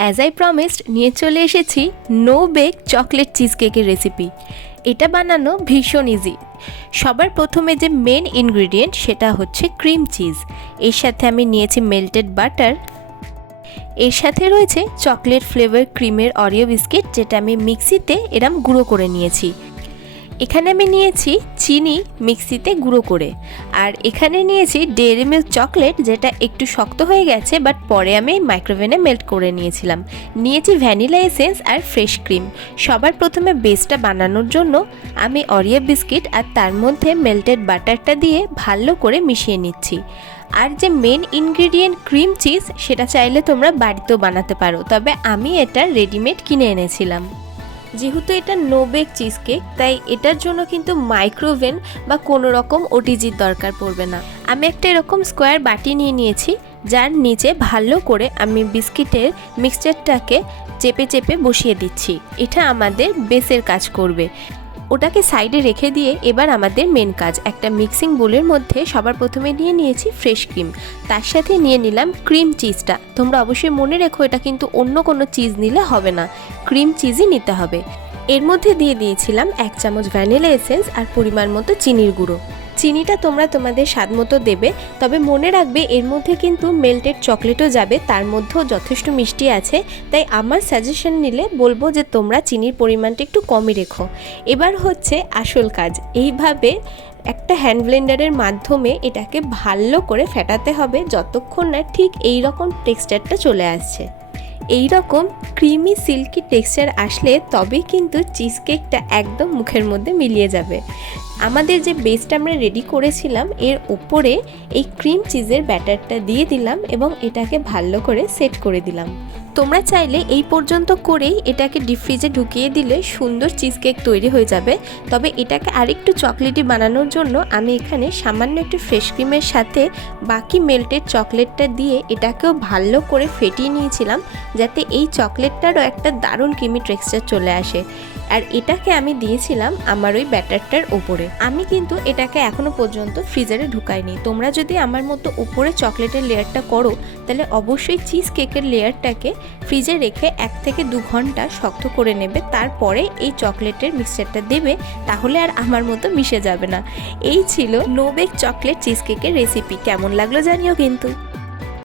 As I promised নিয়ে চলে এসেছি নো বেক চকলেট চিজ কেকের রেসিপি। এটা বানানো ভীষণ ইজি। সবার প্রথমে যে মেন ইনগ্রিডিয়েন্ট সেটা হচ্ছে ক্রিম চিজ। এর সাথে আমি নিয়েছি মেল্টেড বাটার, এর সাথে রয়েছে চকলেট ফ্লেভার ক্রিমের অরিও বিস্কিট, যেটা আমি মিক্সিতে এরম গুঁড়ো করে নিয়েছি। এখানে আমি নিয়েছি চিনি মিক্সিতে গুঁড়ো করে, আর এখানে নিয়েছি ডেয়ারি মিল্ক চকলেট, যেটা একটু শক্ত হয়ে গেছে বাট পরে আমি মাইক্রোওভেনে মেল্ট করে নিয়েছিলাম। নিয়েছি ভ্যানিলা এসেন্স আর ফ্রেশ ক্রিম। সবার প্রথমে বেসটা বানানোর জন্য আমি অরিও বিস্কিট আর তার মধ্যে মেল্টেড বাটারটা দিয়ে ভালো করে মিশিয়ে নিচ্ছি। আর যে মেন ইনগ্রিডিয়েন্ট ক্রিম চিজ, সেটা চাইলে তোমরা বাড়িতেও বানাতে পারো, তবে আমি এটা রেডিমেড কিনে এনেছিলাম। যেহেতু এটা নো বেক চিজ কেক, তাই এটার জন্য কিন্তু মাইক্রোওভেন বা কোনো রকম ওটিজির দরকার পড়বে না। আমি একটা এরকম স্কোয়ার বাটি নিয়ে নিয়েছি, যার নিচে ভালো করে আমি বিস্কিটের মিক্সচারটাকে চেপে চেপে বসিয়ে দিচ্ছি। এটা আমাদের বেসের কাজ করবে। ওটাকে সাইডে রেখে দিয়ে এবার আমাদের মেন কাজ, একটা মিক্সিং বোলের মধ্যে সবার প্রথমে নিয়ে নিয়েছি ফ্রেশ ক্রিম, তার সাথে নিয়ে নিলাম ক্রিম চিজটা। তোমরা অবশ্যই মনে রেখো, এটা কিন্তু অন্য কোনো চিজ নিলে হবে না, ক্রিম চিজই নিতে হবে। এর মধ্যে দিয়ে দিয়েছিলাম 1 চামচ ভ্যানিলা এসেন্স আর পরিমাণ মতো চিনির গুঁড়ো। চিনিটা তোমরা তোমাদের স্বাদ মতো দেবে, তবে মনে রাখবে এর মধ্যে কিন্তু মেল্টেড চকলেটও যাবে, তার মধ্যেও যথেষ্ট মিষ্টি আছে, তাই আমার সাজেশন নিলে বলবো যে তোমরা চিনির পরিমাণটা একটু কমই রেখো। এবার হচ্ছে আসল কাজ, এইভাবে একটা হ্যান্ড ব্লেন্ডারের মাধ্যমে এটাকে ভালো করে ফেটাতে হবে যতক্ষণ না ঠিক এই রকম টেক্সচারটা চলে আসছে। এই রকম ক্রিমি সিল্কি টেক্সচার আসলে তবেই কিন্তু চিজ কেকটা একদম মুখের মধ্যে মিলিয়ে যাবে। আমাদের যে বেসটা আমরা রেডি করেছিলাম, এর ওপরে এই ক্রিম চিজের ব্যাটারটা দিয়ে দিলাম এবং এটাকে ভালো করে সেট করে দিলাম। তোমরা চাইলে এই পর্যন্ত করেই এটাকে ডিপ ফ্রিজে ঢুকিয়ে দিলে সুন্দর চিজ কেক তৈরি হয়ে যাবে। তবে এটাকে আরেকটু চকলেটি বানানোর জন্য আমি এখানে সামান্য একটু ফ্রেশ ক্রিমের সাথে বাকি মেল্টেড চকলেটটা দিয়ে এটাকেও ভালো করে ফেটিয়ে নিয়েছিলাম, যাতে এই চকলেটটারও একটা দারুণ ক্রিমি টেক্সচার চলে আসে। আর এটাকে আমি দিয়েছিলাম আমার ওই ব্যাটারটার ওপরে। আমি কিন্তু এটাকে এখনও পর্যন্ত ফ্রিজারে ঢুকাইনি। তোমরা যদি আমার মতো উপরে চকলেটের লেয়ারটা করো, তাহলে অবশ্যই চিজ কেকের লেয়ারটাকে ফ্রিজে রেখে 1 থেকে 2 ঘন্টা শক্ত করে নেবে, তারপরে এই চকলেটের মিক্সচারটা দেবে, তাহলে আর আমার মতো মিশে যাবে না। এই ছিল নো বেক চকলেট চিজ কেকের রেসিপি। কেমন লাগলো জানিও কিন্তু।